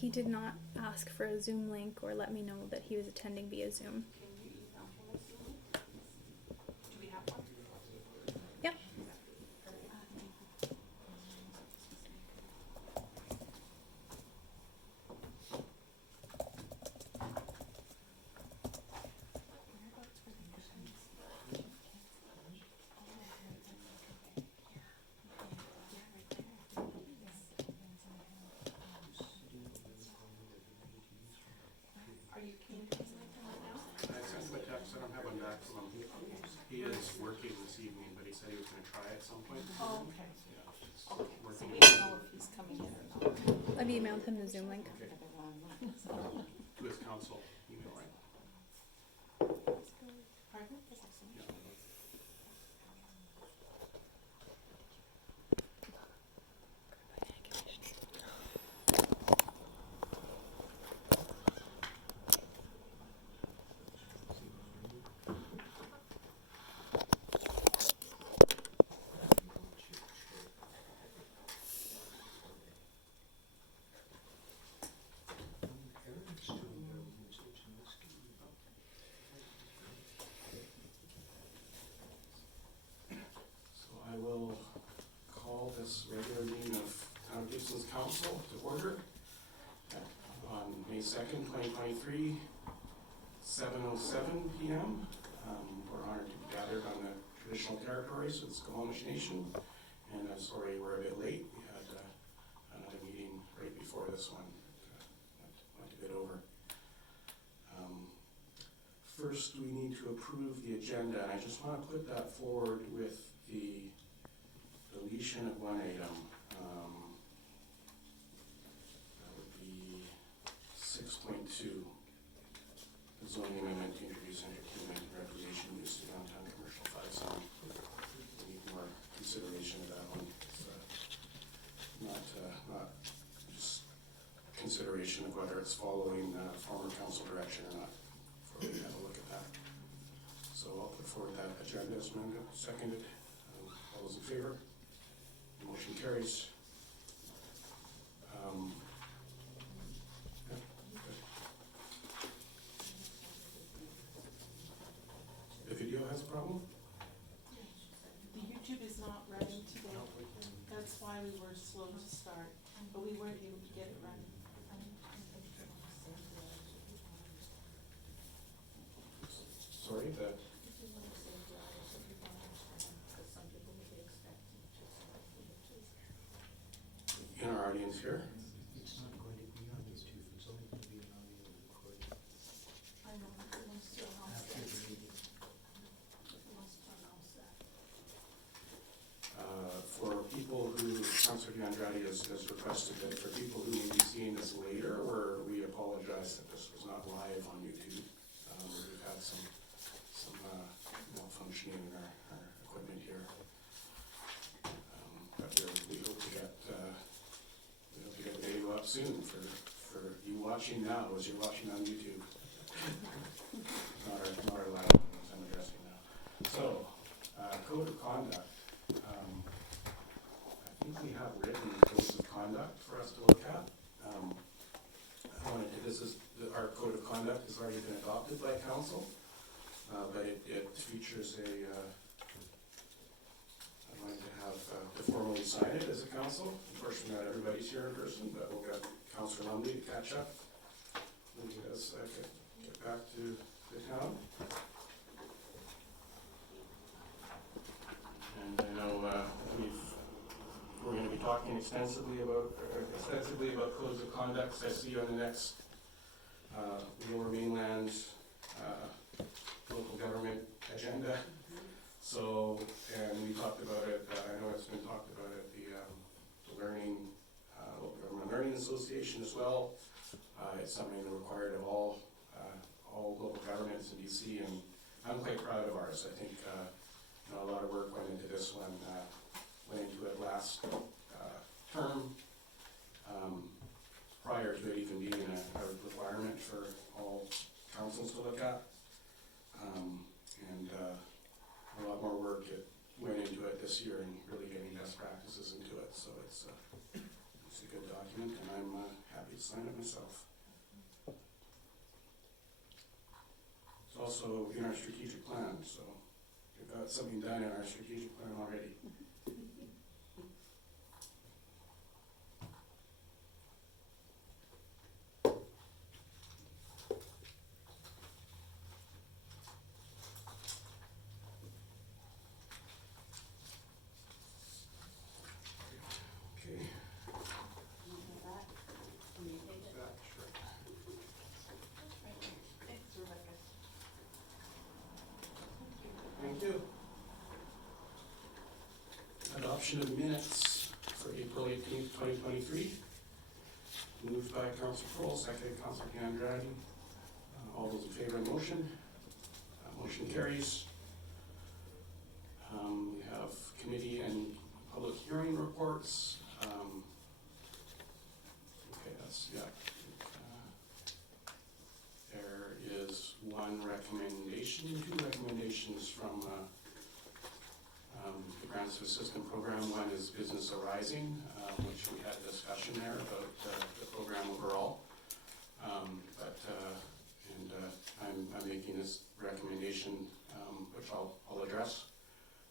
He did not ask for a Zoom link or let me know that he was attending via Zoom. Can you email him a Zoom link? Do we have one? Yep. Are you keen to meet with him right now? I sent him a text. I don't have one back from him. He is working this evening, but he said he was going to try at some point. Oh, okay. Yeah, it's Okay, so working. we don't know if he's coming in or not. I've emailed him the Zoom link. Okay. To his council email, right? Pardon? Yeah. So I will call this regular meeting of Town of Gibsons Council to order on May 2nd, 2023, 7:07 p.m. We're honored to be gathered on the traditional territories of the Squamish Nation, and I'm sorry we're a bit late. We had another meeting right before this one. Went a bit over. First, we need to approve the agenda, and I just want to put that forward with the deletion of one item. That would be 6.2, the zoning amendment to introduce entertainment and recreation use to downtown commercial 5 zone. We need more consideration of that one. It's not just consideration of whether it's following former council direction or not. Before we have a look at that. So I'll put forward that agenda as amended, seconded. All those in favor? Motion carries. Yeah, good. The video has a problem? The YouTube is not ready today. That's why we were slow to start, but we weren't able to get it ready. Sorry, in our audience here. It's not going to be on YouTube, it's only going to be an audio recording I know, but it was still on after set. the meeting. It was still on set. For people who, Councilor Andrade has requested that for people who may be seeing this later, we apologize that this was not live on YouTube. We've had some malfunctioning in our equipment here. But we hope to get the video up soon for you watching now as you're watching on YouTube. Not our loud ones I'm addressing now. So, code of conduct. I think we have written codes of conduct for us to look at. Our code of conduct has already been adopted by council, but it features I'd like to have to formally sign it as a council. Unfortunately, not everybody's here in person, but we'll get Councilor Lumley to catch up when he does get back to the town. And I know we're going to be talking extensively about codes of conduct. I see on the next Lower Mainland local government agenda. So, and we talked about it. I know it's been talked about at the Local Government Learning Association as well. It's something required of all local governments in BC, and I'm quite proud of ours. I think a lot of work went into this one. Went into it last term, prior to it even being a requirement for all councils to look at. And a lot more work went into it this year and really getting best practices into it. So it's a good document, and I'm happy to to sign it myself. It's also in our strategic plan, so we've got something done in our strategic plan already. Okay. Thank you. Adoption of minutes for April 18th, 2023. Moved by Councilor Kroll, seconded Councilor Andrade. All those in favor of the motion? Motion carries. We have committee and public hearing reports. Okay, that's, yeah. There is one recommendation, two recommendations from the Grants of Assistance Program. One is Business Arising, which we had a discussion there about the program overall. I'm making this recommendation, which I'll address.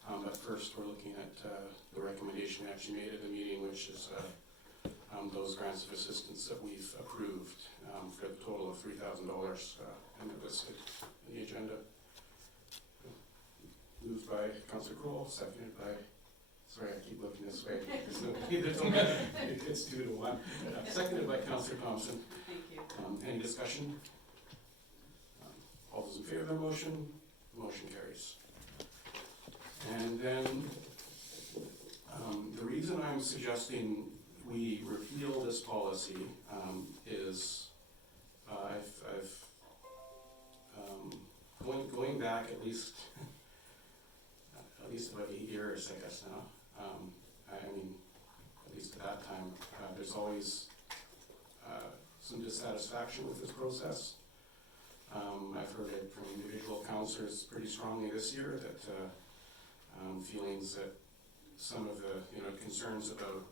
But first, we're looking at the recommendation we actually made at the meeting, which is those grants of assistance that we've approved for a total of $3,000, and it was in the agenda. Moved by Councilor Kroll, seconded by, sorry, I keep looking this way. It's 2-1. Seconded by Councilor Thompson. Thank you. Any discussion? All those in favor of the motion? The motion carries. And then the reason I'm suggesting we repeal this policy is I've going back at least about 8 years, I guess now. I mean, at least at that time, there's always some dissatisfaction with this process. I've heard it from individual councillors pretty strongly this year that feelings that some of the concerns about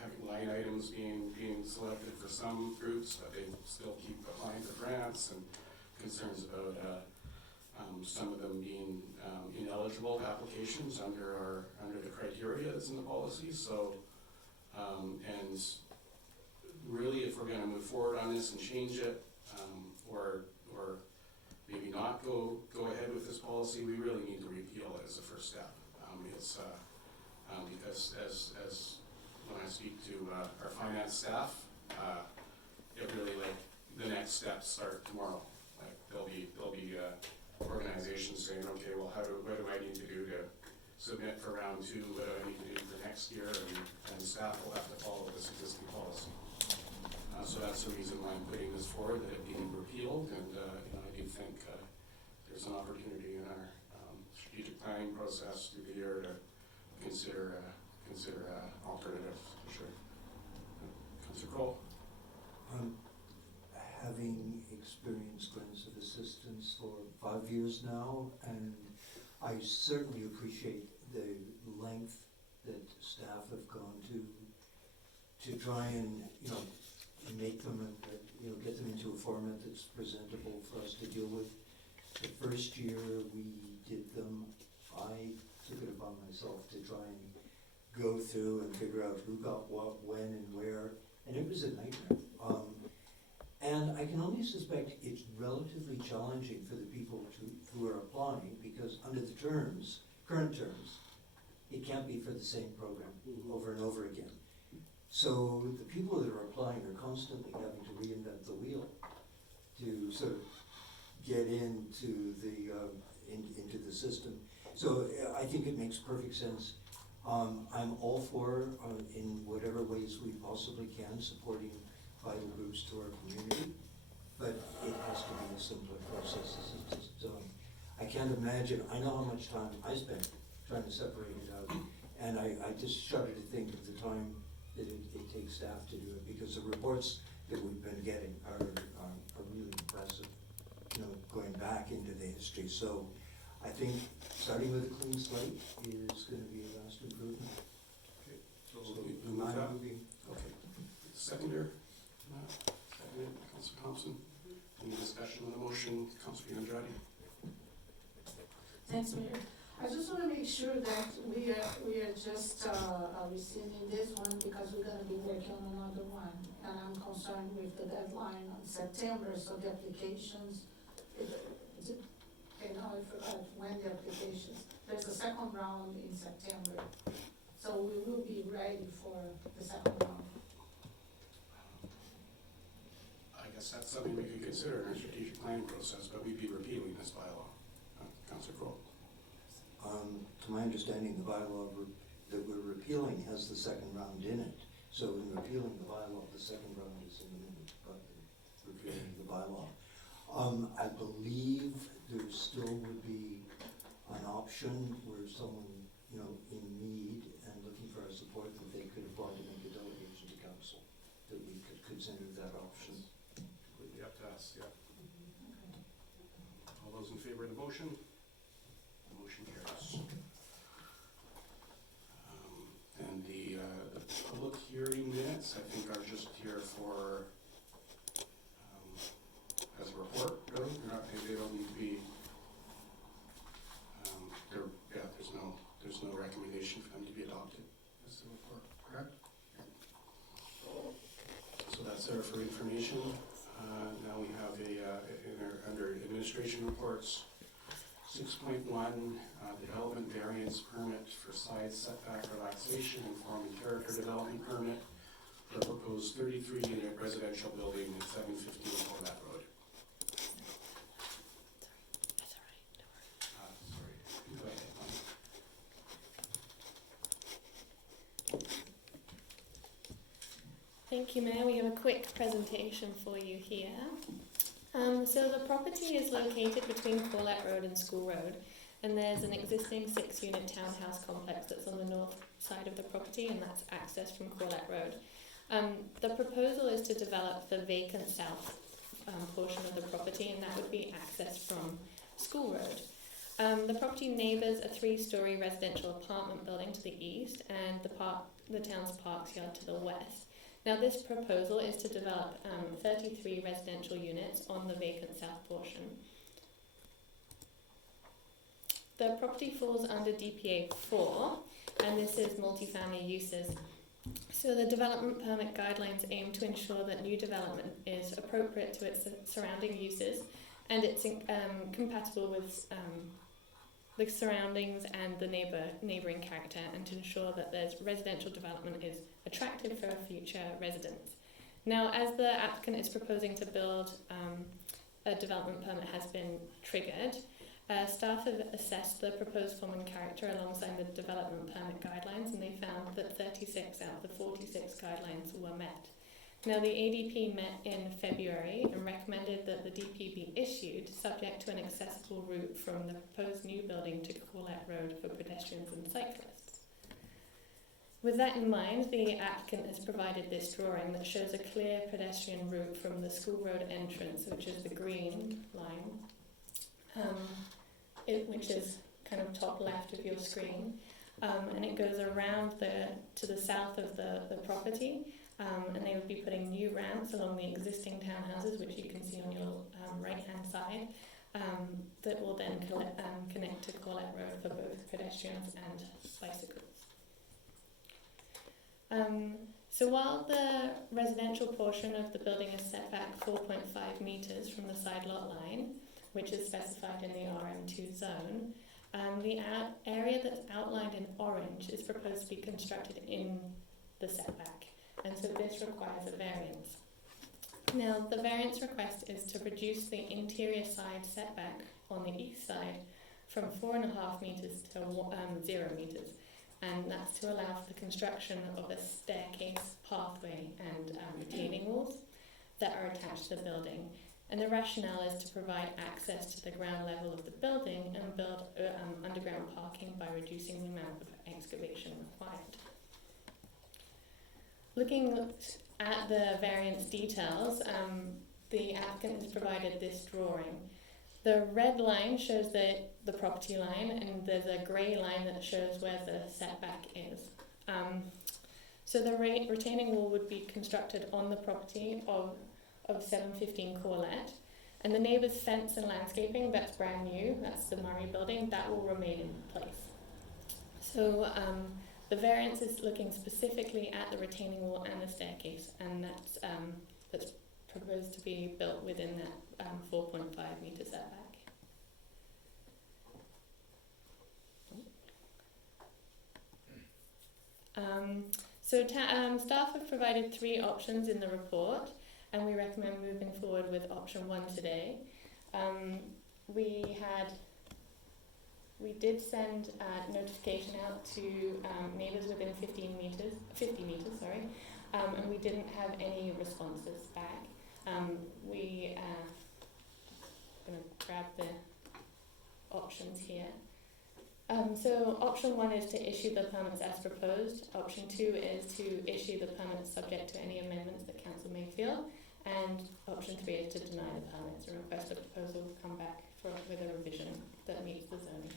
having line items being selected for some groups, but they still keep applying for grants, and concerns about some of them being ineligible applications under the criteria that's in the policy. So and really, if we're going to move forward on this and change it, or maybe not go ahead with this policy, we really need to repeal it as a first step. It's because as when I speak to our finance staff, it really, like, the next steps start tomorrow. Like there'll be organizations saying, okay, well, what do I need to do to submit for round 2? What do I need to do for next year? And staff will have to follow this existing policy. So that's the reason why I'm putting this forward, that it be repealed. And I do think there's an opportunity in our strategic planning process through the year to consider alternatives, for sure. Councilor Kroll. Having experienced grants of assistance for 5 years now, and I certainly appreciate the length that staff have gone to try and make them and get them into a format that's presentable for us to deal with. The first year we did them, I took it upon myself to try and go through and figure out who got what, when, and where, and it was a nightmare. And I can only suspect it's relatively challenging for the people who are applying, because under the terms, current terms, it can't be for the same program over and over again. So the people that are applying are constantly having to reinvent the wheel to sort of get into the system. So I think it makes perfect sense. I'm all for, in whatever ways we possibly can, supporting vital groups to our community, but it has to be a simpler process. I can't imagine, I know how much time I spent trying to separate it out, and I just shudder to think of the time that it takes staff to do it, because the reports that we've been getting are really impressive, going back into the history. So I think starting with a clean slate is going to be a vast improvement. Okay. So So we'll move that. moving. Okay. Seconder. Councillor Thompson. Any discussion on the motion? Councillor Andrade. Thanks, Mayor. I just want to make sure that we are just rescinding this one because we're going to be working on another one. And I'm concerned with the deadline on September, so the applications, I forgot when the applications, there's a second round in September. So we will be ready for the second round. I guess that's something we could consider in our strategic planning process, but we'd be repealing this bylaw. Councillor Crowe. To my understanding, the bylaw that we're repealing has the second round in it. So in repealing the bylaw, the second round is imminent, but repealing the bylaw. I believe there still would be an option where someone, in need and looking for our support, that they could apply to make a delegation to council, that we could consider that option. Completely up to us, yeah. Okay. All those in favor of the motion? The motion carries. And the public hearing minutes, I think, are just here for, as a report, really. They don't need to be, there's no recommendation for them to be adopted as a report, correct? So that's there for information. Now we have under administration reports, 6.1, development variance permit for side setback relaxation and form and character development permit for a proposed 33-unit residential building at 715 Corlett Road. That's all right. Sorry, go ahead. Thank you, Mayor. We have a quick presentation for you here. So the property is located between Corlett Road and School Road, and there's an existing 6-unit townhouse complex that's on the north side of the property, and that's accessed from Corlett Road. The proposal is to develop the vacant south portion of the property, and that would be accessed from School Road. The property neighbours a 3-storey residential apartment building to the east and the town's parks yard to the west. Now this proposal is to develop 33 residential units on the vacant south portion. The property falls under DPA 4, and this is multifamily uses. So the development permit guidelines aim to ensure that new development is appropriate to its surrounding uses, and it's compatible with the surroundings and the neighbouring character, and to ensure that there's residential development is attractive for future residents. Now, as the applicant is proposing to build, a development permit has been triggered. Staff have assessed the proposed form and character alongside the development permit guidelines, and they found that 36 out of the 46 guidelines were met. Now, the ADP met in February and recommended that the DP be issued subject to an accessible route from the proposed new building to Corlett Road for pedestrians and cyclists. With that in mind, the applicant has provided this drawing that shows a clear pedestrian route from the School Road entrance, which is the green line, which is kind of top left of your screen, and it goes around to the south of the property. And they would be putting new ramps along the existing townhouses, which you can see on your right-hand side, that will then connect to Corlett Road for both pedestrians and bicycles. So while the residential portion of the building is set back 4.5 metres from the side lot line, which is specified in the RM2 zone, the area that's outlined in orange is proposed to be constructed in the setback. And so this requires a variance. Now, the variance request is to reduce the interior side setback on the east side from 4.5 metres to 0 metres, and that's to allow for the construction of a staircase, pathway and retaining walls that are attached to the building. And the rationale is to provide access to the ground level of the building and build underground parking by reducing the amount of excavation required. Looking at the variance details, the applicant has provided this drawing. The red line shows the property line, and there's a grey line that shows where the setback is. So the retaining wall would be constructed on the property of of 715 Corlett. And the neighbour's fence and landscaping, that's brand new, that's the Murray building, that will remain in place. So the variance is looking specifically at the retaining wall and the staircase, and that's proposed to be built within that 4.5 metre setback. Staff have provided 3 options in the report, and we recommend moving forward with option 1 today. We did send notification out to neighbours within 50 metres, and we didn't have any responses back. I'm going to grab the options here. So option 1 is to issue the permits as proposed. Option 2 is to issue the permits subject to any amendments that council may feel. And option 3 is to deny the permits and request a proposal come back with a revision that meets the zoning.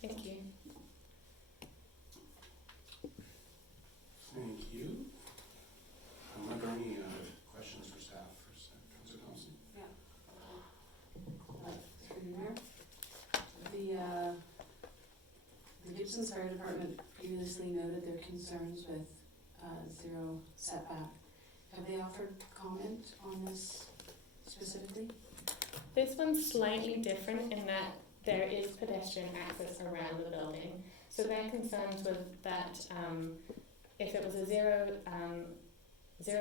Thank you. Thank you. Are there any questions for staff? Councillor Thompson? Through the mayor. The Gibsons Fire Department previously noted their concerns with zero setback. Have they offered comment on this specifically? This one's slightly different in that there is pedestrian access around the building. So their concerns was that if it was a zero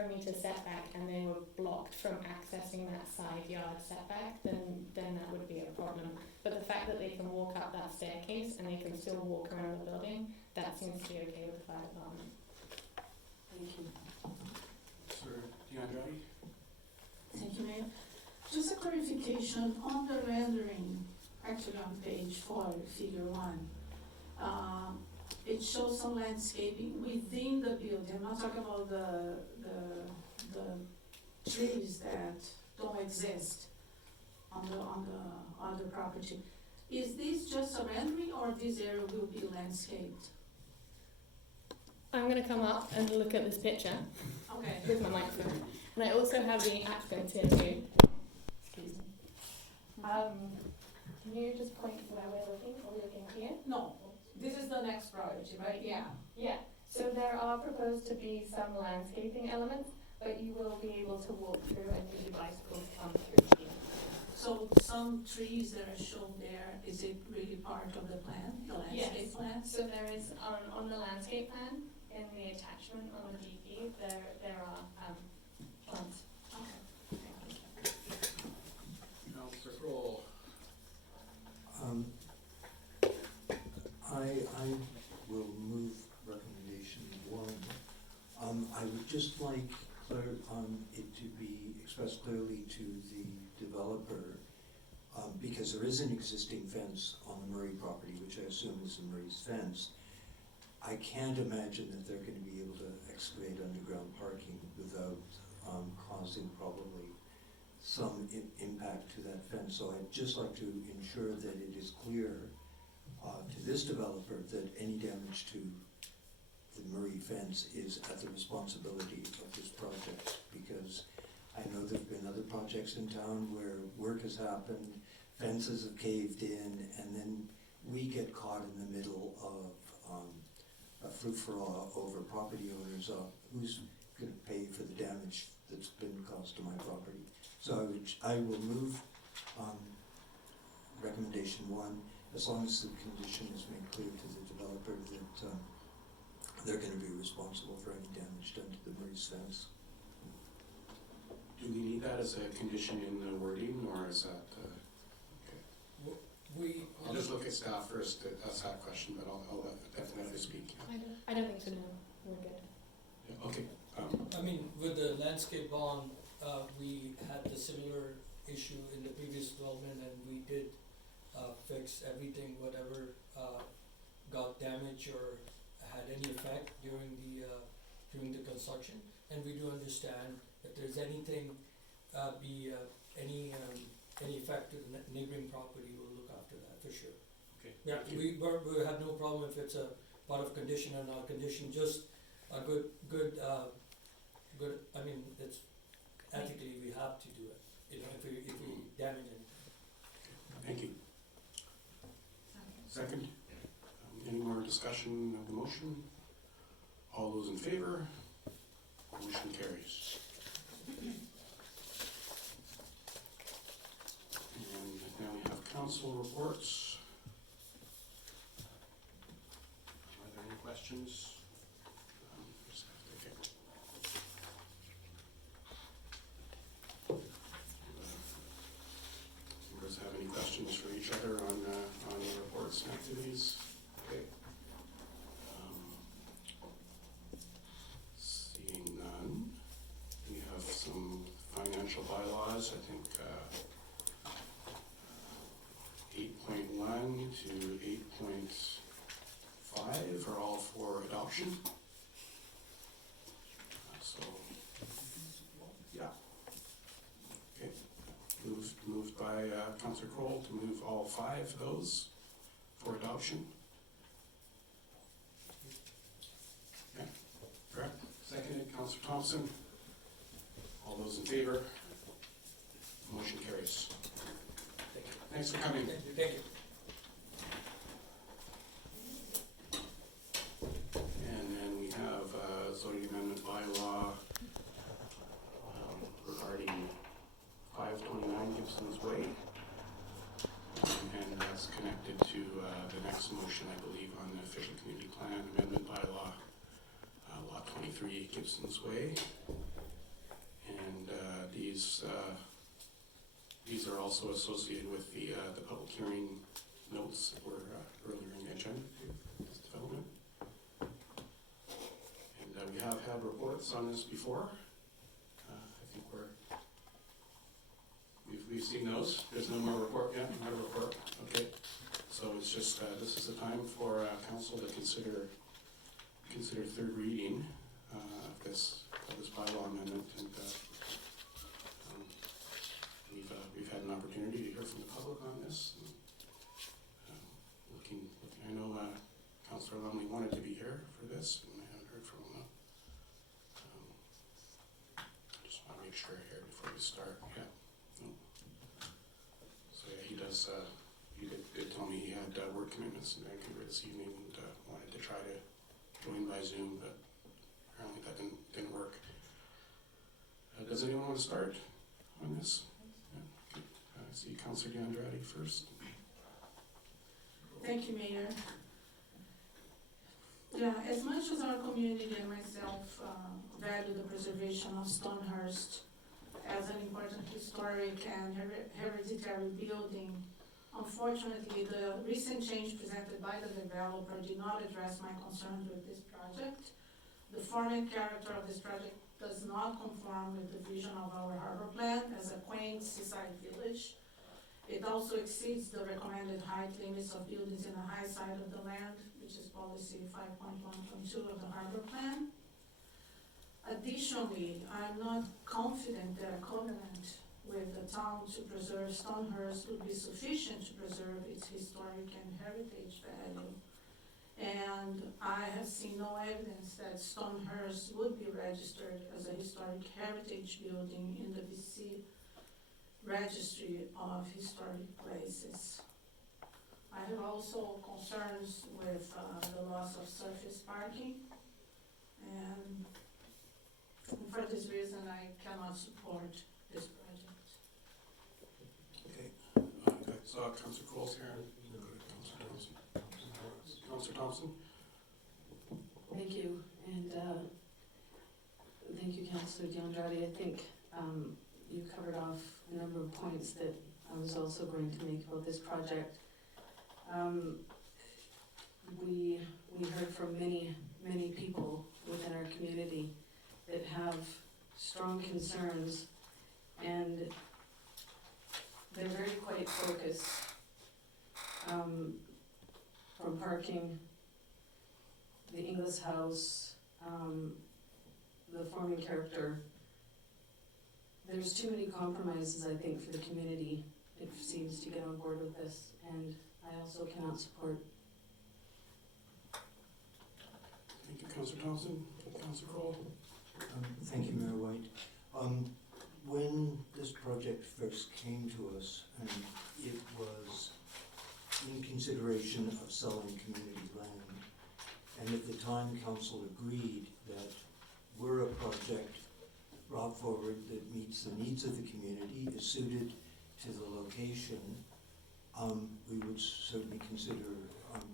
metre setback and they were blocked from accessing that side yard setback, then that would be a problem. But the fact that they can walk up that staircase and they can still walk around the building, that seems to be okay with the fire department. Thank you. Sir DeAndrade? Thank you, Mayor. Just a clarification on the rendering, actually on page 4, figure 1. It shows some landscaping within the building. I'm not talking about the trees that don't exist on the other property. Is this just a rendering, or this area will be landscaped? I'm going to come up and look at this picture Okay. with my microphone. And I also have the applicant here too. Excuse me. Can you just point where we're looking? Are we looking here? No, this is the next priority, right? Yeah. Yeah. So there are proposed to be some landscaping elements, but you will be able to walk through and use your bicycles to come through here. So some trees that are shown there, is it really part of the plan, the landscape plan? So there is on the landscape plan in the attachment on the DP there are plants. Okay. Councillor Kroll? I will move recommendation 1. I would just like it to be expressed clearly to the developer, because there is an existing fence on the Murray property, which I assume is the Murray's fence. I can't imagine that they're going to be able to excavate underground parking without causing probably some impact to that fence. So I'd just like to ensure that it is clear to this developer that any damage to the Murray fence is at the responsibility of this project, because I know there have been other projects in town where work has happened, fences have caved in, and then we get caught in the middle of a frou-frou over property owners who's going to pay for the damage that's been caused to my property. So I will move recommendation 1, as long as the condition is made clear to the developer that they're going to be responsible for any damage done to the Murray's fence. Do we need that as a condition in the wording, or is that, okay. I'll just look at staff first to ask that question, but I'll definitely speak. Yeah. I don't think so, no. We're good. Yeah, okay. I mean, with the landscape bond, we had the similar issue in the previous development, and we did fix everything, whatever got damaged or had any effect during the construction. And we do understand if there's anything, any effect to the neighboring property, we'll look after that for sure. Okay. Yeah, we have no problem if it's a part of condition or not condition, just a good, I mean, it's ethically we have discussion of the motion? All those in favor? Motion carries. And now we have council reports. Are there any questions? Just have to get- Members have any questions for each other on the reports and activities? Okay. Seeing none, we have some financial bylaws, I think 8.1 to 8.5 are all for adoption. So, yeah. Okay, moved by Councillor Kroll to move all 5 of those for adoption. Yeah, correct. Seconded, Councillor Thompson. All those in favor? Motion carries. Thanks for coming. Thank you. And then we have zoning amendment bylaw regarding 529 Gibsons Way. And that's connected to the next motion, I believe, on the official community plan amendment bylaw, lot 23 Gibsons Way. And these are also associated with the public hearing notes that were earlier in the agenda for this development. And we have had reports on this before. I think we've seen those. There's no more report yet, not a report. Okay. So it's just, this is the time for council to consider third reading of this bylaw amendment. And we've had an opportunity to hear from the public on this. I know Councillor Lumley wanted to be here for this, and I haven't heard from him. Just want to make sure here before we start. Yeah. No. So yeah, he does. He did tell me he had work commitments in Vancouver this evening and wanted to try to join by Zoom, but apparently that didn't work. Does anyone want to start on this? Yeah. Okay. I see Councillor DeAndrade first. Thank you, Mayor. Yeah, as much as our community and myself value the preservation of Stonehurst as an important historic and hereditary building, unfortunately, the recent change presented by the developer did not address my concerns with this project. The form and character of this project does not conform with the vision of our harbor plan as a quaint seaside village. It also exceeds the recommended height limits of buildings in the high side of the land, which is policy 5.1.2 of the harbor plan. Additionally, I'm not confident that a covenant with the town to preserve Stonehurst would be sufficient to preserve its historic and heritage value. And I have seen no evidence that Stonehurst would be registered as a historic heritage building in the BC Registry of Historic Places. I have also concerns with the loss of surface parking, and for this reason I cannot support this project. Okay. I saw Councillor Coles here. Councillor Thompson. Thank you, and thank you, Councillor DeAndrade. I think you covered off a number of points that I was also going to make about this project. We heard from many people within our community that have strong concerns, and they're very quite focused from parking, the Inglis House, the forming character. There's too many compromises, I think, for the community, it seems, to get on board with this, and I also cannot support. Thank you, Councillor Thompson. Councillor Kroll. Thank you, Mayor White. When this project first came to us, and it was in consideration of selling community land, time, council agreed that were a project brought forward that meets the needs of the community, is suited to the location, we would certainly consider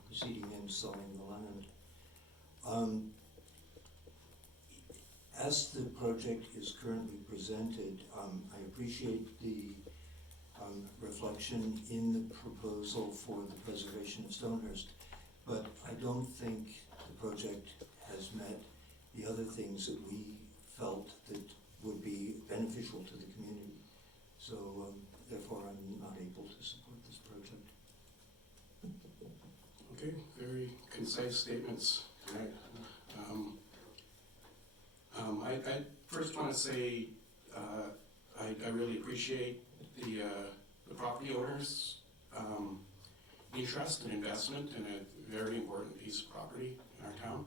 proceeding and selling the land. As the project is currently presented, I appreciate the reflection in the proposal for the preservation of Stonehurst, but I don't think the project has met the other things that we felt that would be beneficial to the community. So therefore I'm not able to support this project. Okay, very concise statements tonight. I first want to say I really appreciate the property owners' interest and investment in a very important piece of property in our town,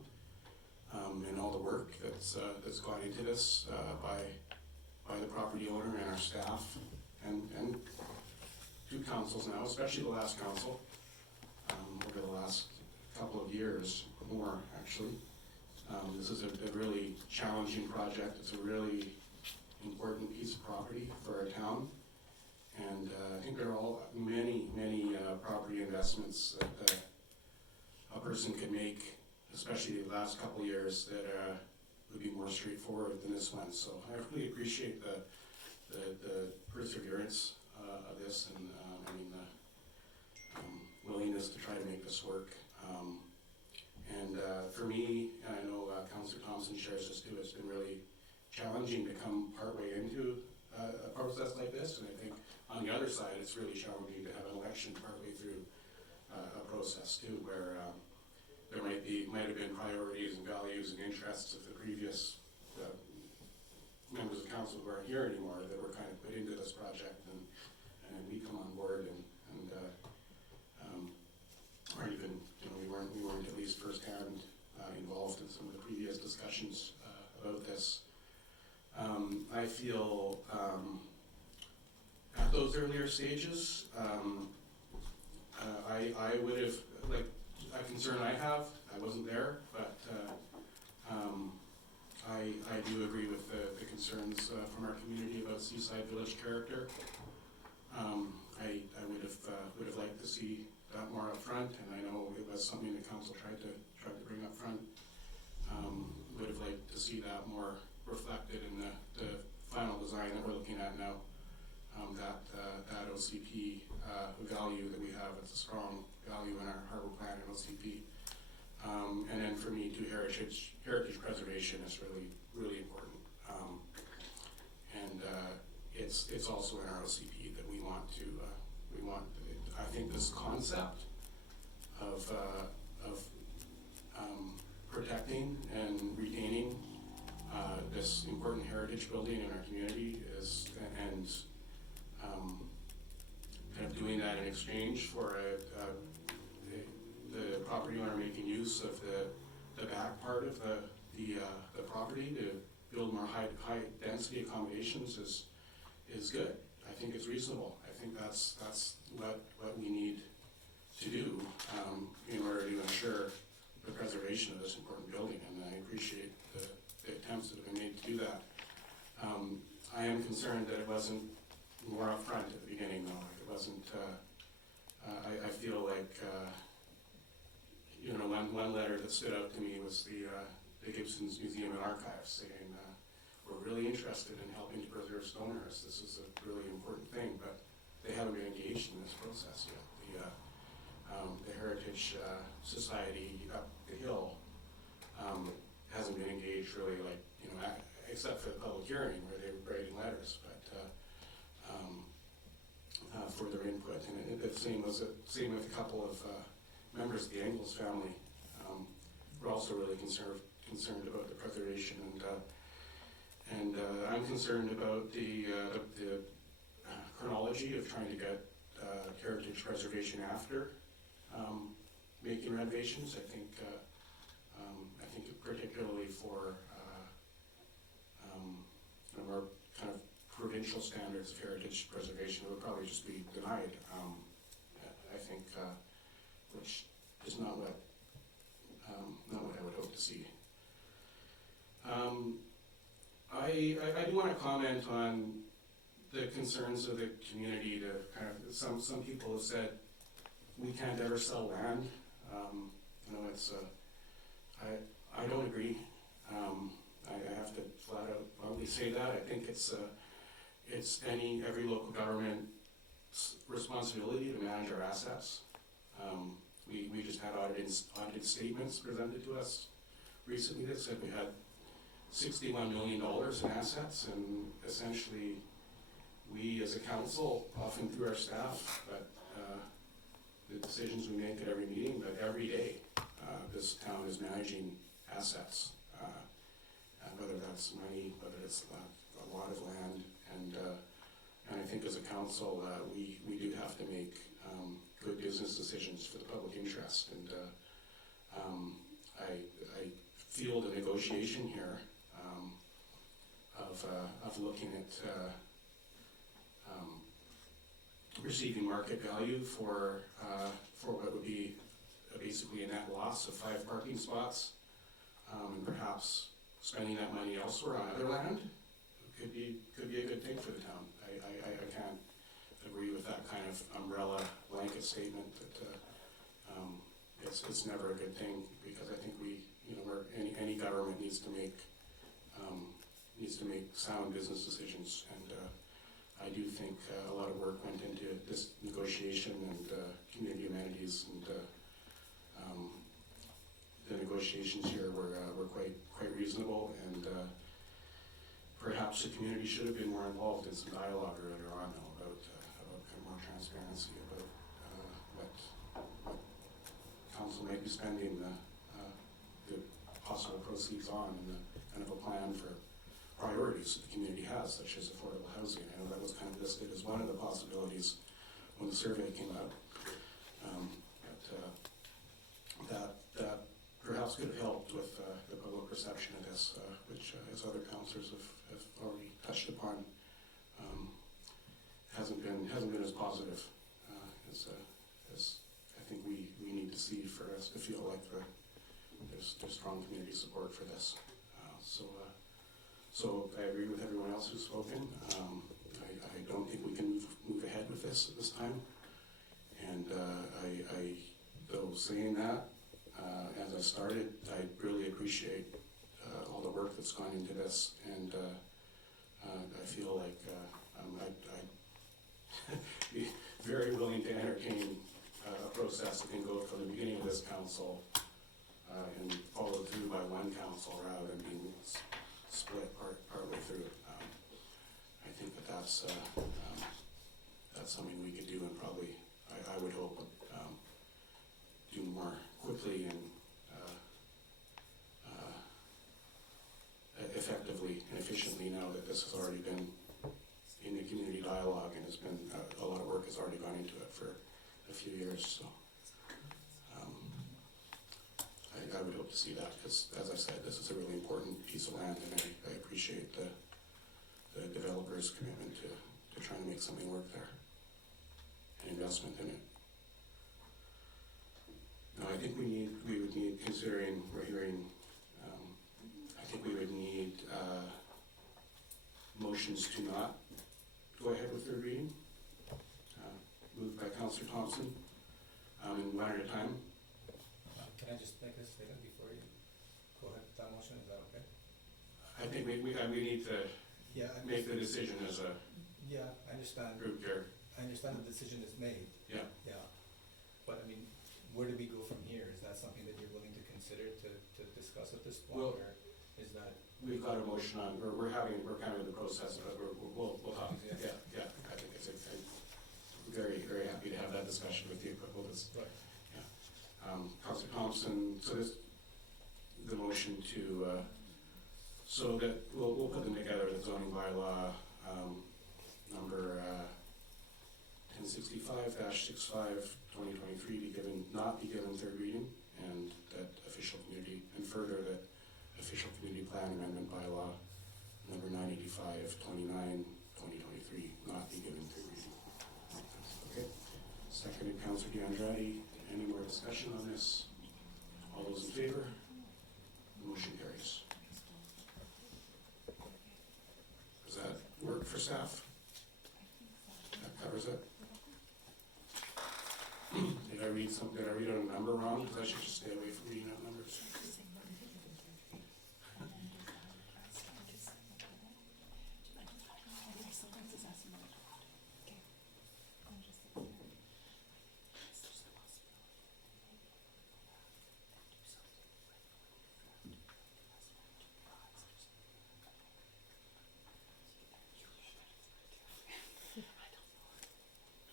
and all the work that's gone into this by the property owner and our staff, and two councils now, especially the last council, over the last couple of years, more actually. This is a really challenging project. It's a really important piece of property for our town. And I think there are many property investments that a person could make, especially the last couple of years, that would be more straightforward than this one. So I really appreciate the perseverance of this, and the willingness to try to make this work. For me, and I know Councillor Thompson shares this too, it's been really challenging to come partway into a process like this, and I think on the other side, it's really challenging to have an election partway through a process too, where there might have been priorities and values and interests of the previous members of council who aren't here anymore that were kind of put into this project, and we come on board and or even, we weren't at least firsthand involved in some of the previous discussions about this. I feel at those earlier stages, I would have, like a concern I have, I wasn't there, but I do agree with the concerns from our community about seaside village character. I would have liked to see that more up front, and I know it was something the council tried to bring up front. Would have liked to see that more reflected in the final design that we're looking at now. That OCP value that we have, it's a strong value in our harbor plan and OCP. And then for me too, heritage preservation is really important. It's also in our OCP that we want, I think this concept of protecting and retaining this important heritage building in our community is, and kind of doing that in exchange for the property owner making use of the back part of the property to build more high density accommodations is good. I think it's reasonable. I think that's what we need to do in order to ensure the preservation of this important building, and I appreciate the attempts that have been made to do that. I am concerned that it wasn't more upfront at the beginning, though. It wasn't. I feel like one letter that stood out to me was the Gibsons Museum and Archives saying we're really interested in helping to preserve Stonehurst. This is a really important thing, but they haven't been engaged in this process yet. The Heritage Society up the hill hasn't been engaged really, except for the public hearing where they were writing letters, but for their input. And the same with a couple of members of the Engels family. We're also really concerned about the preservation, and I'm concerned about the chronology of trying to get heritage preservation after making renovations. I think particularly for more kind of provincial standards of heritage preservation, it would probably just be denied. I think, which is not what I would hope to see. I do want to comment on the concerns of the community. To kind of some people have said we can't ever sell land. You know, it's I don't agree. I have to flat out bluntly say that. I think it's every local government's responsibility to manage our assets. We just had audited statements presented to us recently that said we had $61 million in assets, and essentially we as a council, often through our staff, but the decisions we make at every meeting, but every day, this town is managing assets, whether that's money, whether it's a lot of land, and I think as a council, we do have to make good business decisions for the public interest, and I feel the negotiation here of looking at receiving market value for what would be basically a net loss of 5 parking spots, and perhaps spending that money elsewhere on other land could be a good thing for the town. I can't agree with that kind of umbrella blanket statement that it's never a good thing, because I think any government needs to make sound business decisions, and I do think a lot of work went into this negotiation, and community amenities, and the negotiations here were quite reasonable, and perhaps the community should have been more involved in some dialogue earlier on though, about kind of more transparency about what council might be spending the possible proceeds on, and the kind of a plan for priorities that the community has, such as affordable housing. I know that was kind of listed as one of the possibilities when the survey came out. That perhaps could have helped with the public perception of this, which, as other councillors have already touched upon, hasn't been as positive as I think we need to see for us to feel like there's strong community support for this. So I agree with everyone else who's spoken. I don't think we can move ahead with this at this time. And though saying that, as I started, I really appreciate all the work that's gone into this, and I feel like I'd be very willing to entertain a process that can go from the beginning of this council and followed through by one council rather than being split partway through. I think that's something we could do, and probably I would hope do more quickly and effectively and efficiently, now that this has already been in the community dialogue and has been a lot of work has already gone into it for a few years. So I would hope to see that, because as I said, this is a really important piece of land, and I appreciate the developer's commitment to trying to make something work there, and investment in it. Now, I think we would need, considering we're hearing, I think we would need motions to not go ahead with third reading. Moved by Councillor Thompson, and one at a time. Can I just make a statement before you go ahead with that motion? Is that okay? I think we need to make the decision as a I understand. group here. I understand the decision is made. Yeah. Yeah. But I mean, where do we go from here? Is that something that you're willing to consider to discuss at this point, Well, or is that? We've got a motion on, we're kind of in the process, but we'll talk. Yeah. I think I'm very, very happy to have that discussion with you, but we'll just. Right. Councillor Thompson, so the motion to, so that we'll put them together, the zoning bylaw number 1065-65/2023 not be given third reading, and that official community, and further that official community plan amendment bylaw number 985-29/2023 not be given third reading. Okay. Seconded, Councillor DeAndrade. Any more discussion on this? All those in favor? for staff? That covers it? Did I read a number wrong? Because I should just stay away from reading out numbers.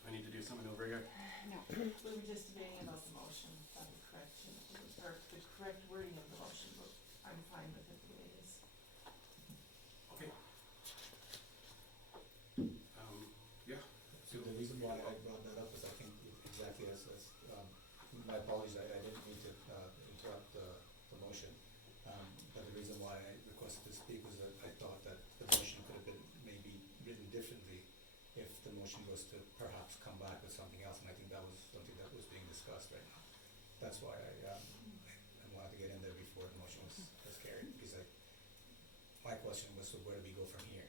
Do I need to do something over here? We were just debating about the motion, about the correction, or the correct wording of the motion, but I'm fine with it the way it is. Okay. Yeah. So the reason why I brought that up is I think exactly as my apologies, I didn't mean to interrupt the motion. But the reason why I requested to speak was that I thought that the motion could have been maybe written differently if the motion was to perhaps come back with something else, and I think that was something that was being discussed right now. That's why I wanted to get in there before the motion was carried, because my question was, so where do we go from here?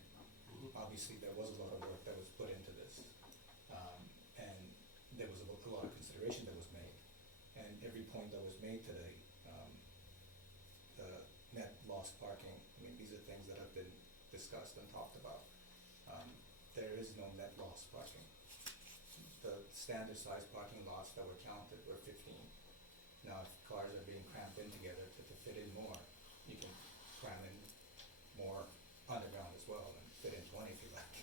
Obviously, there was a lot of work that was put into this, and there was a lot of consideration that was made, and every point that was made today, the net loss parking, I mean, these are things that have been discussed and talked about. There is no net loss parking. The standard size parking lots that were counted were 15. Now, if cars are being cramped in together to fit in more, you can cram in more underground as well and fit in 20 if you like.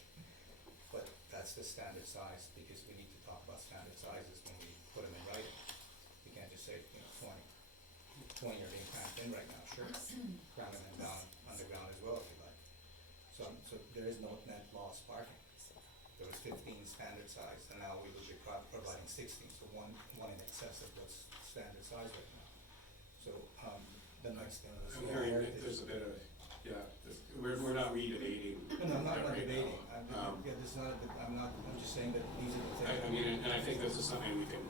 But that's the standard size, because we need to talk about standard sizes when we put them in writing. You can't just say, 20. 20 are being cramped in right now, sure. Cram them down underground as well if you like. So there is no net loss parking. There was 15 standard size, and now we will be providing 16, so one in excess of what's standard size right now. So, the next thing was. I'm hearing that there's a bit of, we're not redebating. No, I'm not right debating. now. I'm just saying that these are the things. I mean, and I think this is something we can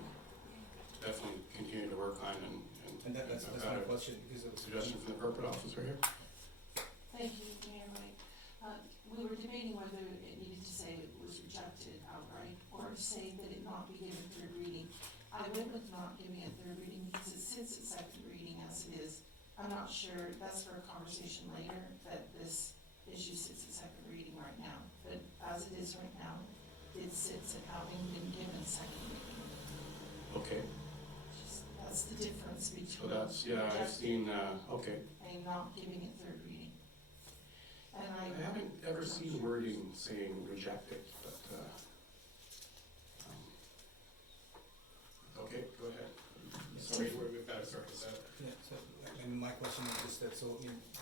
definitely continue to work on, and That's I've my got a question, because of. suggestion from the corporate officer here. Thank you, Mayor White. We were debating whether it needed to say it was rejected outright, or to say that it not be given third reading. I went with not giving it third reading because it sits at second reading as it is. I'm not sure, that's for a conversation later, that this issue sits at second reading right now. But as it is right now, it sits at having been given second reading. Okay, That's the difference between. so that's, I've seen, okay. And not giving it third reading. And I haven't ever seen wording saying rejected, but, okay, go ahead. Sorry, we've got to start this out. Yeah, so, and my question is just that, so,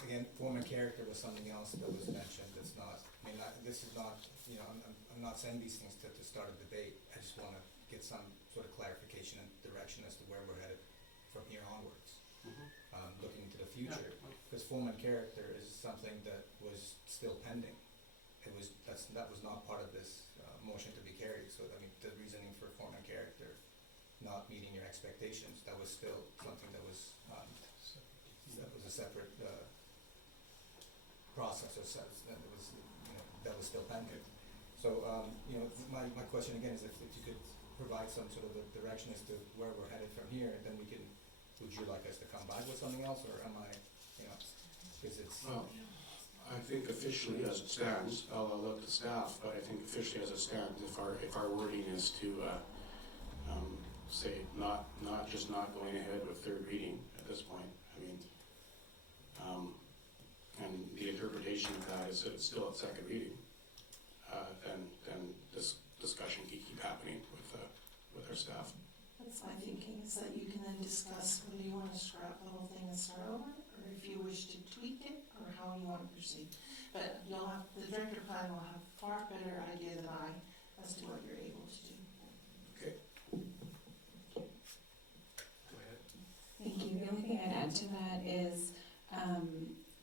again, form and character was something else that was mentioned, that's not, this is not, I'm not saying these things to start a debate, I just wanna get some sort of clarification and direction as to where we're headed from here onwards, looking into the future, because form and character is something that was still pending. That was not part of this, motion to be carried, so, the reasoning for form and character not meeting your expectations, that was still something that was a separate process, that was still pending. So, my question again is if you could provide some sort of a direction as to where we're headed from here, and then would you like us to come back with something else, or am I, because it's. Well, I think officially as it stands, I'll look to staff, but I think officially as it stands, if our wording is to, say not going ahead with third reading at this point, and the interpretation of that is that it's still at second reading, then this discussion can keep happening with our staff. that's my thinking, is that you can then discuss whether you want to scrap the whole thing and start over, or if you wish to tweak it, or how you want to proceed. But the director plan will have far better idea than I as to what you're able to do. Okay. Go ahead. Thank you. The only thing I'd add to that is,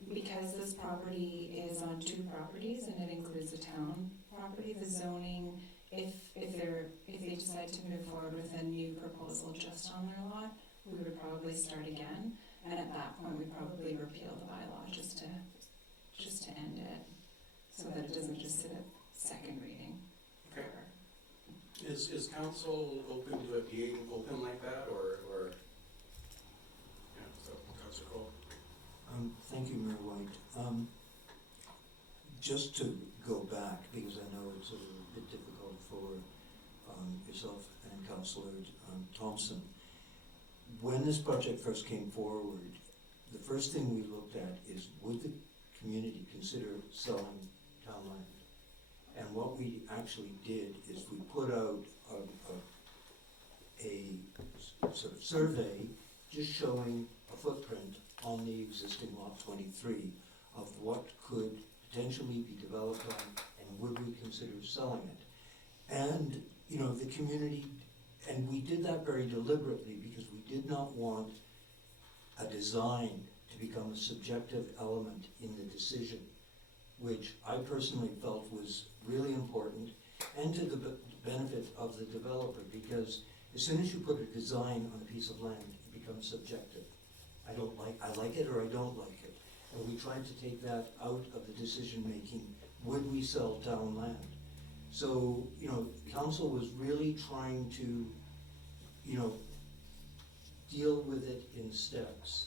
because this property is on 2 properties and it includes a town property, the zoning, if they decide to move forward with a new proposal just on their lot, we would probably start again, and at that point we'd probably repeal the bylaw just to end it, so that it doesn't just is council open to it being open like that, or, yeah, so, Councilor Cole? Thank you, Mayor White. Just to go back, because I know it's a little bit difficult for yourself and Councillor Thompson. When this project first came forward, the first thing we looked at is, would the community consider selling town land? And what we actually did is we put out a sort of survey just showing a footprint on the existing lot 23 of what could potentially be developed on, and would we consider selling it. And you know, the community, and we did that very deliberately because we did not want a design to become a subjective element in the decision, which I personally felt was really important, and to the benefit of the developer, because as soon as you put a design on a piece of land, it becomes subjective. I like it or I don't like it. And we tried to take that out of the decision making. Would we sell town land? So, you know, council was really trying to, you know, deal with it in steps.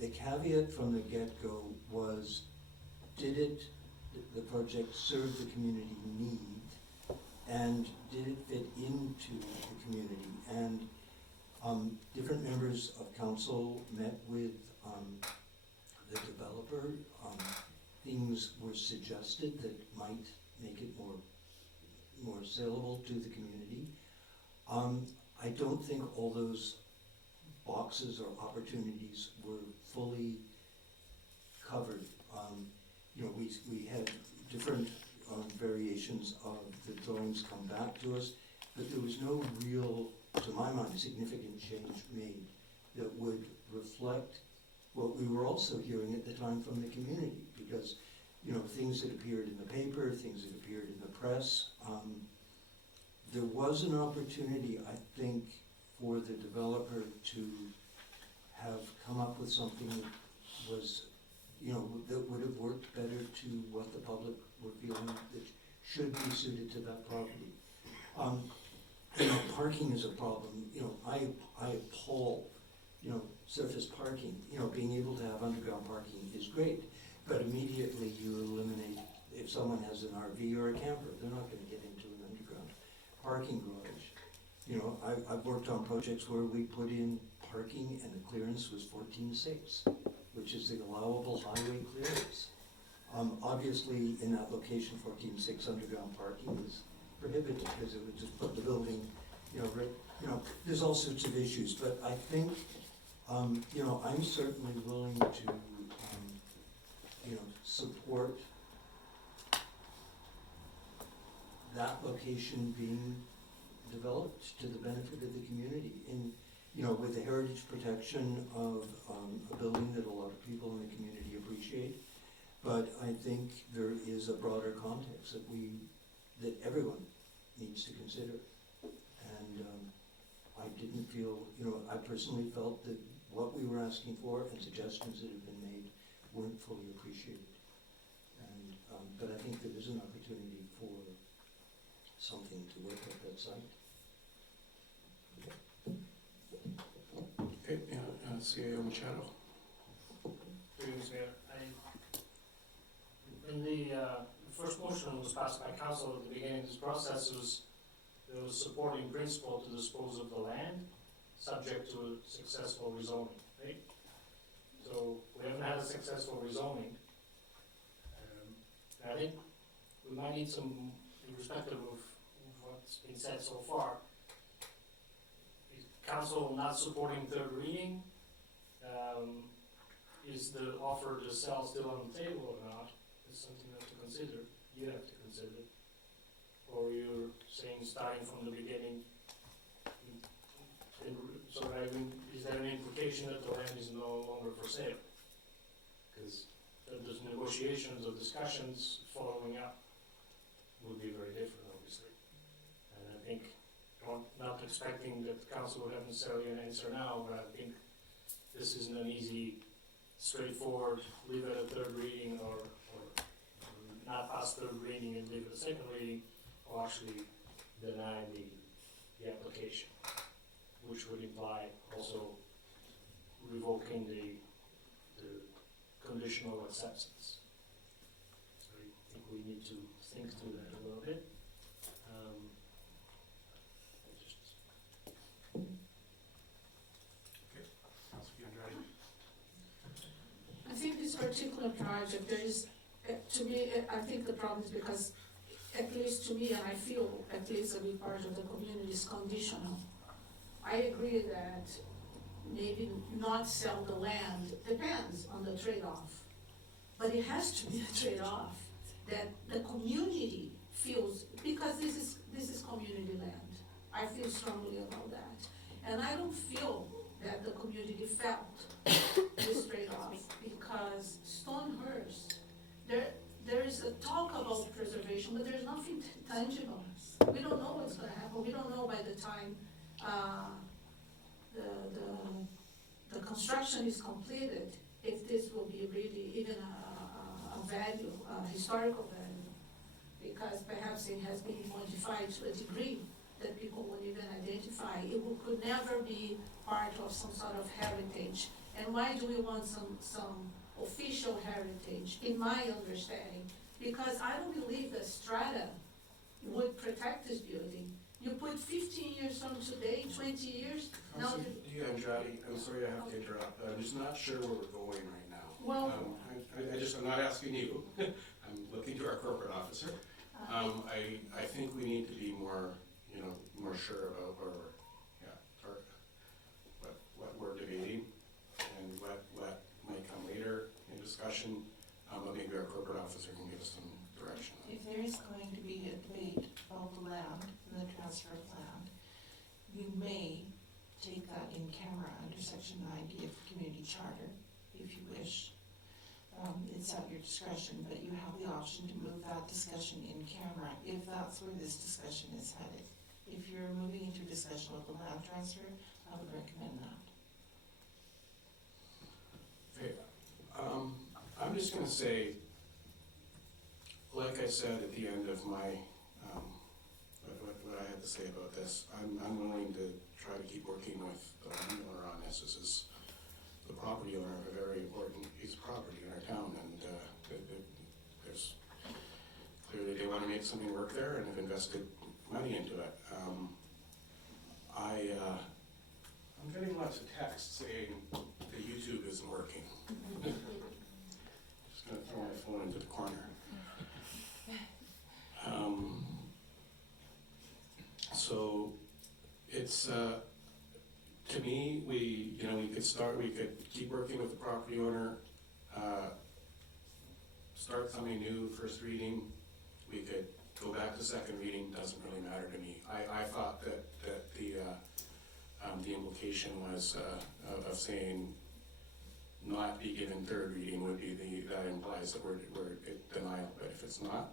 The caveat from the get-go was, did the project serve the community need, and did it fit into the community? And different members of council met with the developer. Things were suggested that might make it more saleable to the community. I don't think all those boxes or opportunities were fully covered. You know, we had different variations of the drawings come back to us, but there was no real, to my mind, significant change made that would reflect what we were also hearing at the time from the community, because, you know, things that appeared in the paper, things that appeared in the press, there was an opportunity, I think, for the developer to have come up with something that was, you know, that would have worked better to what the public were feeling that should be suited to that property. You know, parking is a problem. You know, I appall, you know, surface parking. You know, being able to have underground parking is great, but immediately you eliminate, if someone has an RV or a camper, they're not going to get into an underground parking garage. You know, I've worked on projects where we put in parking and the clearance was 14.6, which is the allowable highway clearance. Obviously, in that location, 14.6 underground parking is prohibited because it would just put the building, you know, right, you know, there's all sorts of issues, but I think, you know, I'm certainly willing to, you know, support that location being developed to the benefit of the community, in, you know, with the heritage protection of a building that a lot of people in the community appreciate. But I think there is a broader context that everyone needs to consider. And I didn't feel, you know, I personally felt that what we were asking for and suggestions that have been made weren't fully appreciated. And but I think there is an opportunity for something to work at that site. Okay, CAO Machado. Greetings, Mayor. When the first motion was passed by council at the beginning of this process, there was supporting principle to dispose of the land, subject to successful rezoning, right? So we haven't had a successful rezoning. And I think we might need some, irrespective of what's been said so far, is council not supporting third reading? Is the offer to sell still on the table or not? Is something that to consider. You have to consider. Or you're saying starting from the beginning. So is there an implication that the land is no longer for sale? Because there's negotiations or discussions following up would be very different, obviously. And I think, not expecting that the council would have necessarily an answer now, but I think this isn't an easy, straightforward, leave it at third reading or not pass third reading and leave it at second reading, or actually deny the application, which would imply also revoking the conditional acceptance. So I think we need to think through that a little bit. Councilor Andrade? I think this particular project, there is, to me, I think the problem is because, at least to me, and I feel at least a big part of the community is conditional. I agree that maybe not sell the land, depends on the trade-off. But it has to be a trade-off that the community feels, because this is community land. I feel strongly about that. And I don't feel that the community felt this trade-off, because Stonehurst, there is a talk about preservation, but there's nothing tangible. We don't know what's gonna happen. We don't know by the time the construction is completed, if this will be really even a value, a historical value. Because perhaps it has been modified to a degree that people won't even identify. Could never be part of some sort of heritage. And why do we want some official heritage, in my understanding? Because I don't believe that strata would protect this building. You put 15 years from today, 20 years, now. Councilor Andrade, I'm sorry I have to interrupt, but I'm just not sure where we're going right now. Well, I'm not asking you, I'm looking to our corporate officer. I think we need to be more sure about what we're debating and what might come later in discussion. But maybe our corporate officer can give us some direction. If there is going to be a debate about the land and the transfer of land, you may take that in camera under section 90 of the community charter, if you wish. It's at your discretion, but you have the option to move that discussion in camera if that's where this discussion is headed. If you're moving into a discussion about the land transfer, I would recommend that. Okay. I'm just going to say, like I said at the end of my what I had to say about this, I'm willing to try to keep working with the landowner on this. This is the property owner of a very important piece of property in our town, and there's clearly they want to make something work there and have invested money into it. I'm getting lots of texts saying the YouTube isn't working. Just gonna throw my phone into the corner. So it's to me, we could keep working with the property owner, start something new, first reading. We could go back to second reading, doesn't really matter to me. I thought that the implication was of saying not be given third reading would be that implies that we're denial, but if it's not,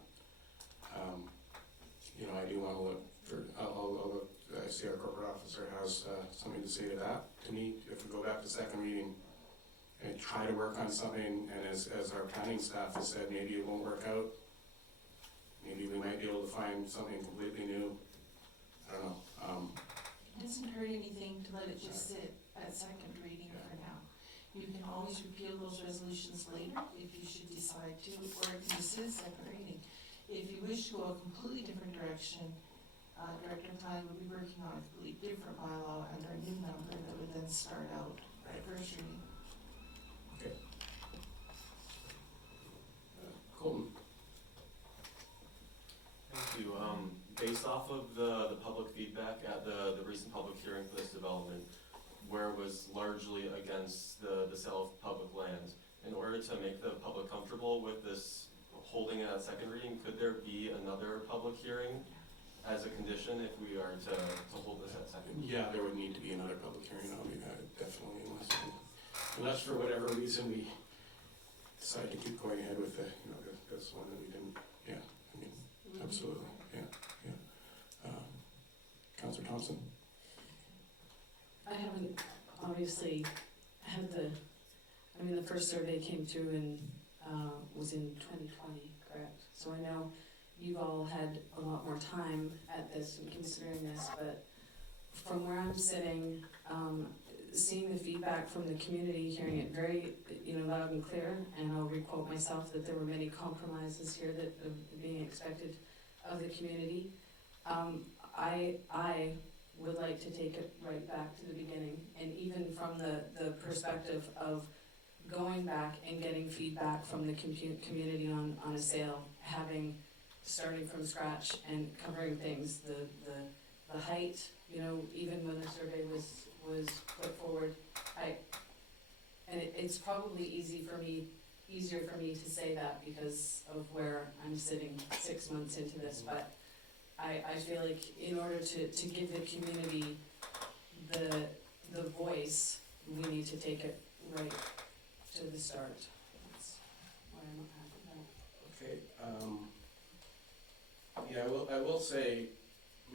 I do want to look for, I see our corporate officer has something to say to that. To me, if we go back to second reading and try to work on something, and as our planning staff has said, maybe it won't work out, maybe we might be able to find something completely new. I don't know. It doesn't hurt anything to let it just sit at second reading for now. You can always repeal those resolutions later if you should decide to, or it can just sit at second reading. If you wish to go a completely different direction, Director of Planning would be working on a completely different bylaw under a new number that would then start out at first reading. Okay. Colton. Thank you. Based off of the public feedback at the recent public hearing for this development, where it was largely against the sale of public land, in order to make the public comfortable with this holding it at second reading, could there be another public hearing as a condition if we are to hold this at second? Yeah, there would need to be another public hearing, definitely, unless for whatever reason we decide to keep going ahead with this one that we didn't. Yeah, I mean, absolutely, yeah. Councillor Thompson. I haven't obviously had the first survey came through and was in 2020, correct? So I know you've all had a lot more time at this and considering this, but from where I'm sitting, seeing the feedback from the community, hearing it very, loud and clear, and I'll requote myself that there were many compromises here that are being expected of the community. I would like to take it right back to the beginning, and even from the perspective of going back and getting feedback from the community on a sale, starting from scratch and covering things, the height, even when the survey was put forward, it's probably easier for me to say that because of where I'm sitting 6 months into this, but I feel like in order to give the community the voice, we need to take it right to the start. That's why I'm at that. Okay, yeah, I will say,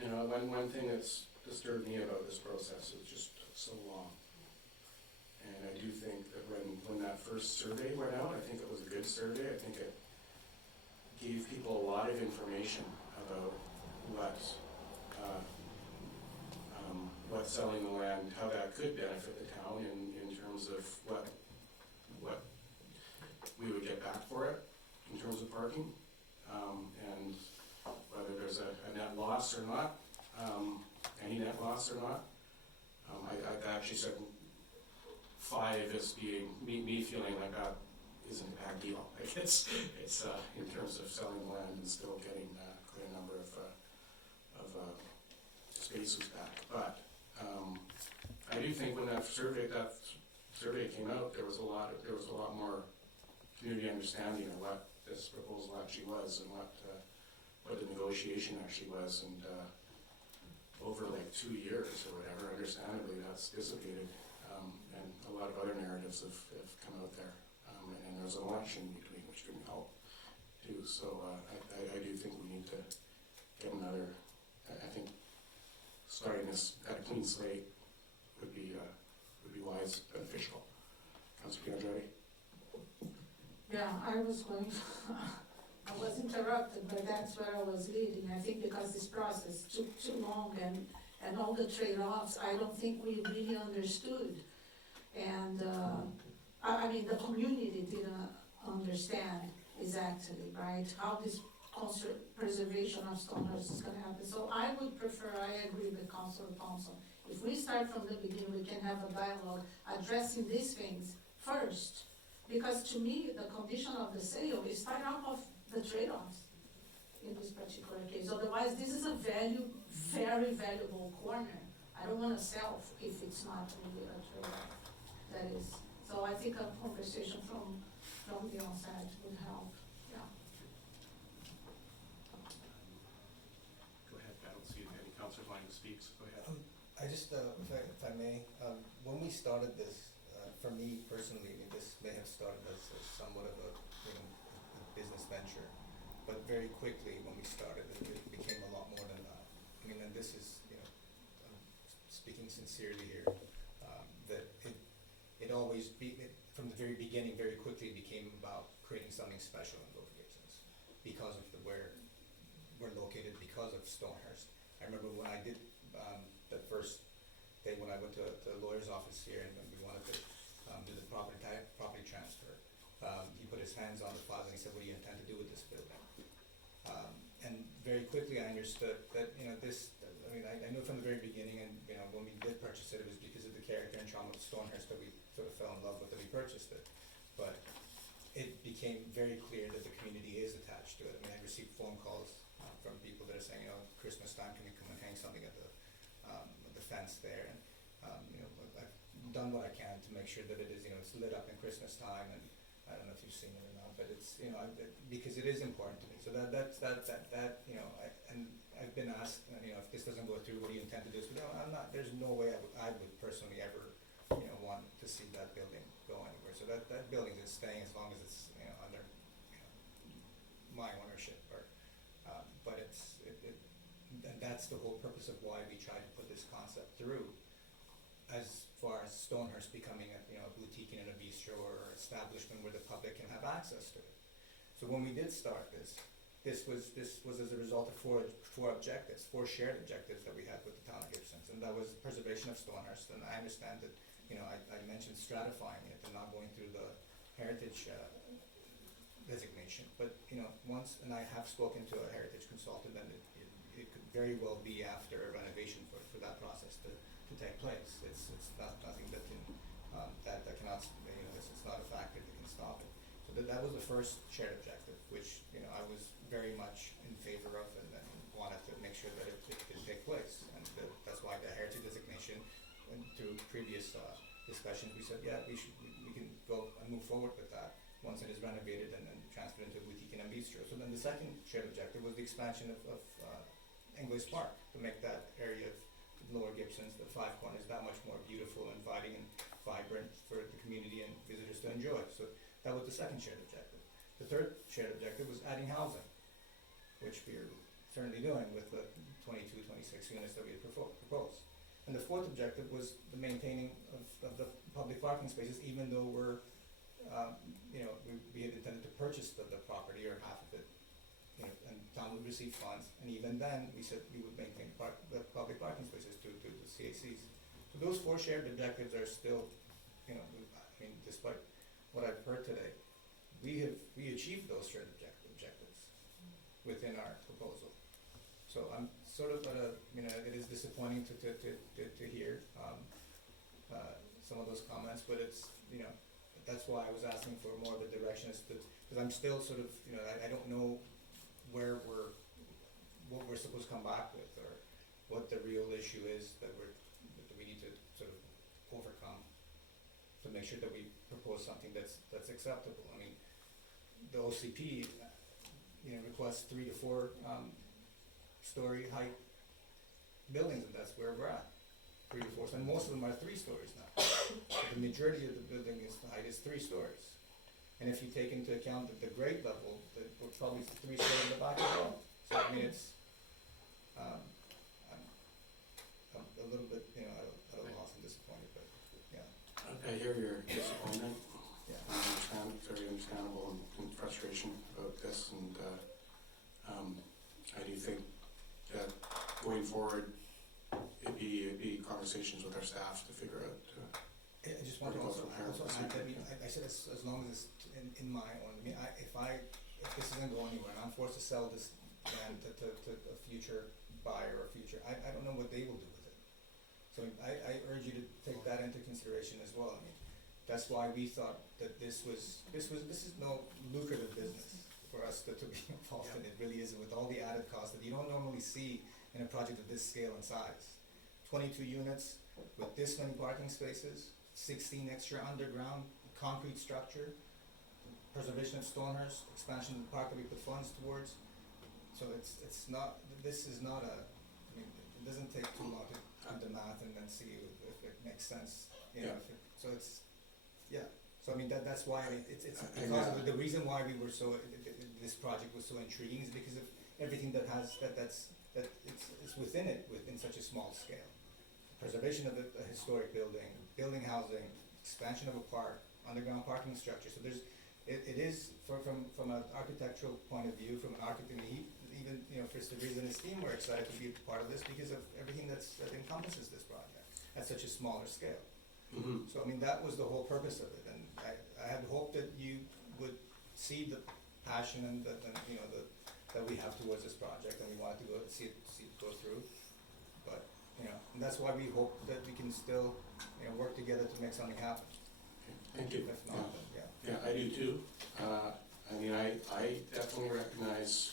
one thing that's disturbed me about this process is just took so long. And I do think that when that first survey went out, I think it was a good survey. I think it gave people a lot of information about what selling the land, how that could benefit the town in terms of what we would get back for it in terms of parking, and whether there's a net loss or not, any net loss or not. I actually said 5 as being me feeling like that isn't a bad deal. Like it's in terms of selling land and still getting quite a number of spaces back. But I do think when that survey came out, there was a lot more community understanding of what this proposal actually was and what the negotiation actually was, and over like 2 years or whatever, understandably that's dissipated, and a lot of other narratives have come out there, and there's an election in between, which didn't help too. So I do think we need to get another. I think starting this at a clean slate would be wise, beneficial. Councilor Piangetti? Yeah, I was interrupted, but that's where I was leading. I think because this process took too long and all the trade-offs, I don't think we really understood. And I mean, the community didn't understand exactly, right, how this preservation of Stonehurst is gonna happen. So I would prefer, I agree with Councilor Thompson, if we start from the beginning, we can have a dialogue addressing these things first. Because to me, the condition of the sale is start out of the trade-offs in this particular case. Otherwise, this is a very valuable corner. I don't wanna sell if it's not really a trade-off. That is, so I think a conversation from the onset would help, yeah. Go ahead, I don't see any councilors wanting to speak, so go ahead. I just, if I may, when we started this, for me personally, I mean, this may have started as somewhat of a business venture, but very quickly when we started, it became a lot more than that. I mean, and this is, I'm speaking sincerely here, that it always from the very beginning, very quickly became about creating something special in Lower Gibsons because of where we're located, because of Stonehurst. I remember when I did the first day when I went to the lawyer's office here and we wanted to do the property transfer. He put his hands on the file and he said, "What do you intend to do with this building?" And very quickly I understood that this. I mean, I knew from the very beginning, and when we did purchase it, it was because of the character and charm of Stonehurst that we sort of fell in love with, that we purchased it. But it became very clear that the community is attached to it. I mean, I received phone calls from people that are saying, Christmas time, can we come and hang something at the fence there? And I've done what I can to make sure that it is, it's lit up in Christmas time, and I don't know if you've seen it or not, but it's, because it is important to me. So that's and I've been asked, if this doesn't go through, what do you intend to do? So there's no way I would personally ever, want to see that building go anywhere. So that building is staying as long as it's, under, my ownership, but and that's the whole purpose of why we tried to put this concept through, as far as Stonehurst becoming a boutique and a bistro or establishment where the public can have access to it. So when we did start this this was as a result of four shared objectives that we had with the town of Gibsons, and that was preservation of Stonehurst, and I understand that, I mentioned stratifying it and not going through the heritage, designation, but, and I have spoken to a heritage consultant, and it could very well be after a renovation for that process to take place. It's nothing that can, that cannot, it's not a factor that can stop it. So that was the first shared objective, which, I was very much in favor of and wanted to make sure that it did take place. And that's why the heritage designation, and through previous discussions, we said, yeah, we can go and move forward with that once it is renovated and then transferred into a boutique and a bistro. So then the second shared objective was the expansion of English Park, to make that area of Lower Gibsons, the Five Corners, that much more beautiful, inviting, and vibrant for the community and visitors to enjoy. So that was the second shared objective. The third shared objective was adding housing, which we're certainly doing with the 22, 26 units that we had proposed. And the fourth objective was the maintaining of the public parking spaces, even though we had intended to purchase the property or half of it, and town would receive funds, and even then, we said we would maintain the public parking spaces to the CACs. So those four shared objectives are still, despite what I've heard today, we achieved those shared objectives within our proposal. So I'm sort of it is disappointing to hear some of those comments, but it's, that's why I was asking for more of a direction, because I'm still sort of, I don't know what we're supposed to come back with, or what the real issue is that we need to sort of overcome to make sure that we propose something that's acceptable. I mean, the OCP, requests 3 to 4 story height buildings, and that's where we're at. 3 to 4, and most of them are 3 stories now. The majority of the building height is 3 stories. And if you take into account the grade level, we're probably 3 stories in the back as well. So I mean, it's, I'm a little bit, at a loss and disappointed, but yeah. I hear your disappointment. Yeah. Very understandable, and frustration about this, and I do think that going forward, it'd be conversations with our staff to figure out. I just want to also add that, I said as long as it's in my own, if this isn't going anywhere, and I'm forced to sell this land to a future buyer or future, I don't know what they will do with it. So I urge you to take that into consideration as well. That's why we thought that this is no lucrative business for us to be involved in. It really isn't, with all the added costs that you don't normally see in a project of this scale and size. 22 units with this many parking spaces, 16 extra underground, concrete structure, preservation of Stonehurst, expansion of the park that we put funds towards. So it's not, this is not it doesn't take too long to do the math and then see if it makes sense. So it's, So that's why, it's because of the reason why we were so, this project was so intriguing is because of everything it's within it, within such a small scale. Preservation of a historic building housing, expansion of a park, underground parking structure. So it is from an architectural point of view, from an architect, even for Fabrice and his team, we're excited to be part of this because of everything that encompasses this project at such a smaller scale. Mm-hmm. So that was the whole purpose of it, and I had hoped that you would see the passion and that we have towards this project, and we wanted to see it go through. But and that's why we hope that we can still work together to make something happen. Thank you. If not, then Yeah, I do too. I definitely recognize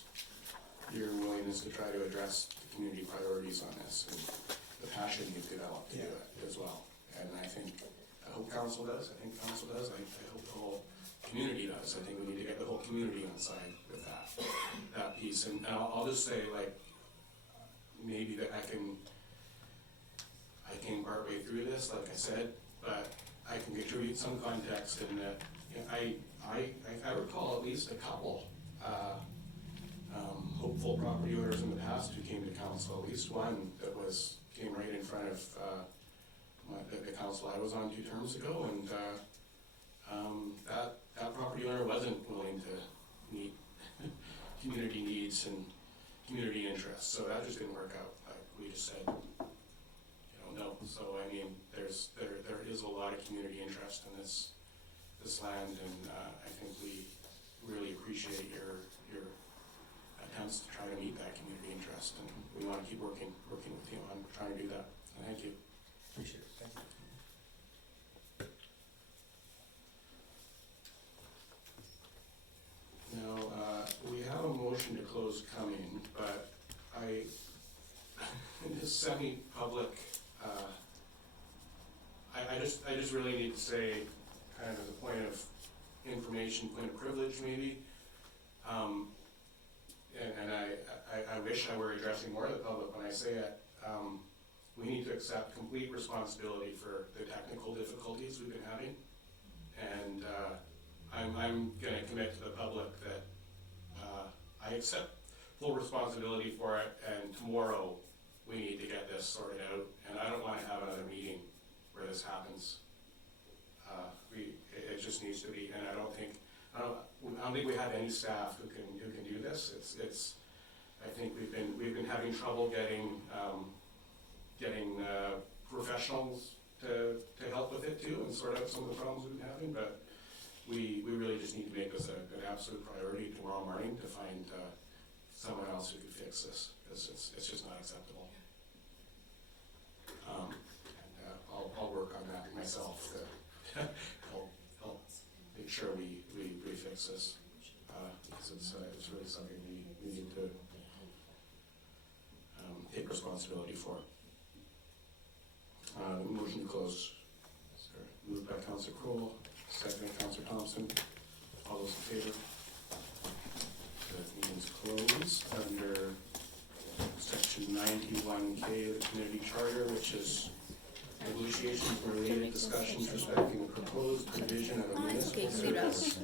your willingness to try to address the community priorities on this and the passion you've developed to do it as well. And I hope council does. I think council does. I hope the whole community does. I think we need to get the whole community on side with that piece. And I'll just say, maybe that I came partway through this, like I said, but I can contribute some context in that I recall at least a couple hopeful property owners in the past who came to council, at least one that came right in front of the council I was on 2 terms ago, and that property owner wasn't willing to meet community needs and community interests. So that just didn't work out. Like we just said, no. So I mean, there is a lot of community interest in this land, and I think we really appreciate your attempts to try to meet that community interest, and we want to keep working with you on trying to do that. So thank you. Appreciate it, thank you. Now, we have a motion to close coming, but in this semi-public, I just really need to say, kind of as a point of information, point of privilege maybe, and I wish I were addressing more of the public when I say it. We need to accept complete responsibility for the technical difficulties we've been having, and I'm going to commit to the public that I accept full responsibility for it, and tomorrow we need to get this sorted out, and I don't want to have another meeting where this happens. It just needs to be, and I don't think we have any staff who can do this. I think we've been having trouble getting professionals to help with it too, and sort out some of the problems we've been having, but we really just need to make this an absolute priority tomorrow morning to find someone else who could fix this, because it's just not acceptable. I'll work on that myself to help make sure we fix this, because it's really something we need to take responsibility for. Motion to close. Moved by Councillor Kroll, second by Councillor Thompson. All those in favor? The meeting's closed under section 91K of the community charter, which is negotiations and related discussions respecting the proposed provision of a municipal service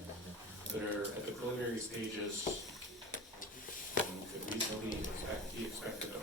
that are at the preliminary stages and could reasonably be expected to